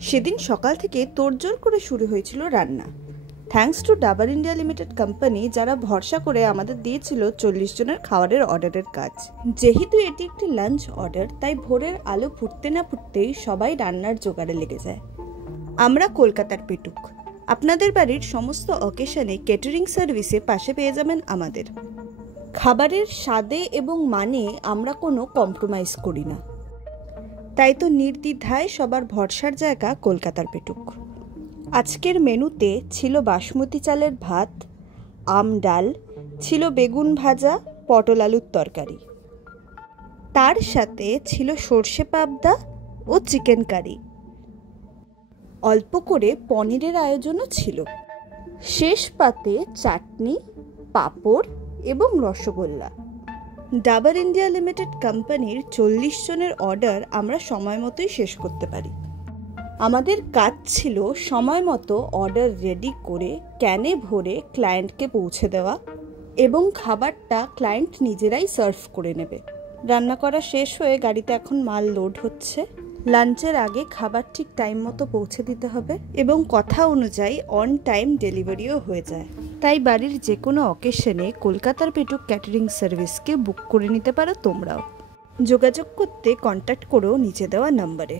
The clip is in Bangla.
সেদিন সকাল থেকে তোড়জোড় করে শুরু হয়েছিল রান্না। Thanks to Dabur India limited company, যারা ভরসা করে আমাদের দিয়েছিল 40 জনের খাবারের অর্ডারের কাজ। যেহেতু এটি একটি লাঞ্চ অর্ডার, তাই ভোরের আলো ফুটতে না ফুটতেই সবাই রান্নার জোগাড়ে লেগে যায়। আমরা কলকাতার পেটুক। আপনাদের বাড়ির সমস্ত অকেশনে কেটারিং সার্ভিসে পাশে পেয়ে যাবেন আমাদের। খাবারের স্বাদে এবং মানে আমরা কোনো কম্প্রোমাইজ করি না, তাই তো নির্দ্বিধায় সবার ভরসার জায়গা কলকাতার পেটুক। আজকের মেনুতে ছিল বাসমতি চালের ভাত, আম ডাল, ছিল বেগুন ভাজা, পটল আলুর তরকারি, তার সাথে ছিল সর্ষে পাবদা ও চিকেন কারি। অল্প করে পনিরের আয়োজনও ছিল। শেষ পাতে চাটনি, পাঁপড় এবং রসগোল্লা। ডাবর ইন্ডিয়া লিমিটেড কোম্পানির 40 জনের অর্ডার আমরা সময় মতোই শেষ করতে পারি। আমাদের কাজ ছিল সময় মতো অর্ডার রেডি করে ক্যানে ভরে ক্লায়েন্টকে পৌঁছে দেওয়া এবং খাবারটা ক্লায়েন্ট নিজেরাই সার্ভ করে নেবে। রান্না করা শেষ হয়ে গাড়িতে এখন মাল লোড হচ্ছে। লাঞ্চের আগে খাবার ঠিক টাইম মতো পৌঁছে দিতে হবে এবং কথা অনুযায়ী অন টাইম ডেলিভারিও হয়ে যায়। তাই বাড়ির যে কোনো অকেশনে কলকাতার পেটুক ক্যাটারিং সার্ভিসকে বুক করে নিতে পারো তোমরাও। যোগাযোগ করতে কন্ট্যাক্ট করো নিচে দেওয়া নম্বরে।